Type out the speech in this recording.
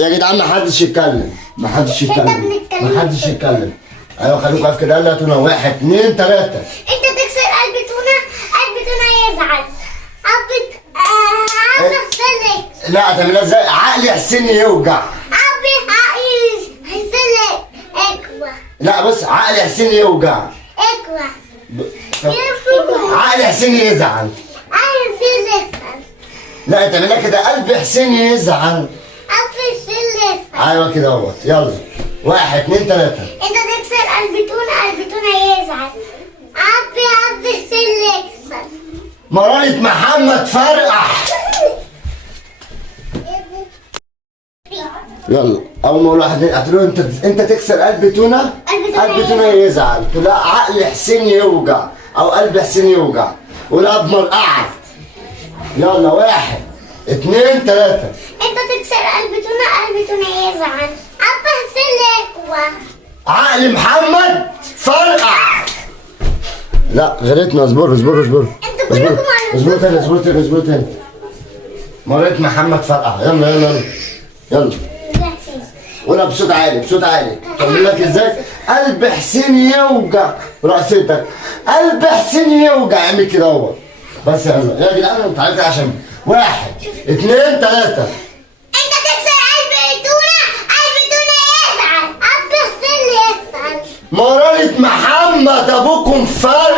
يا جدعان ما حدش يتكلم، ما حدش يتكلم، ما حدش يتكلم. ايوه خليكم واقف كده. يلا يا تونه، 1 2 3. انت تكسر قلب تونه، قلب تونه يزعل. عبد اغسلك. لا هتعملها ازاي؟ عقلي حسين يوجع. عقلي هيغسلك. اكوى. لا بص، عقلي حسين يوجع. اكوى. عقلي حسين يزعل. هيغسلك. لا تعملها كده، قلب حسين يزعل. هيغسلك. ايوه كده اهوت. يلا 1 2 3. انت تكسر قلب تونه، قلب تونه يزعل. عبد اغسلك. مرارة محمد فرقح. يلا اول ما اقول 1 2 هتقول له انت تكسر قلب تونه، قلب تونه يزعل. تقول لا عقل حسين يوجع او قلب حسين يوجع. والاب مرقعه. يلا 1 2 3. انت تكسر قلب تونه، قلب تونه يزعل. عبد اغسلك. عقل محمد فرقع. لا غلطنا. اصبروا اصبروا اصبروا. انتوا كلكم اصبروا تاني اصبروا تاني اصبروا تاني. مريت محمد فرقع. يلا يلا يلا يلا. ولا بصوت عالي، بصوت عالي. اقول لك ازاي؟ قلب حسين يوجع. رقصتك قلب حسين يوجع. اعمل كده اهو بس. يلا يا جدعان انت عارف عشان 1 2 3. انت تكسر قلب تونه، قلب تونه يزعل. عبد اغسلك. مرارة محمد ابوكم فرقع.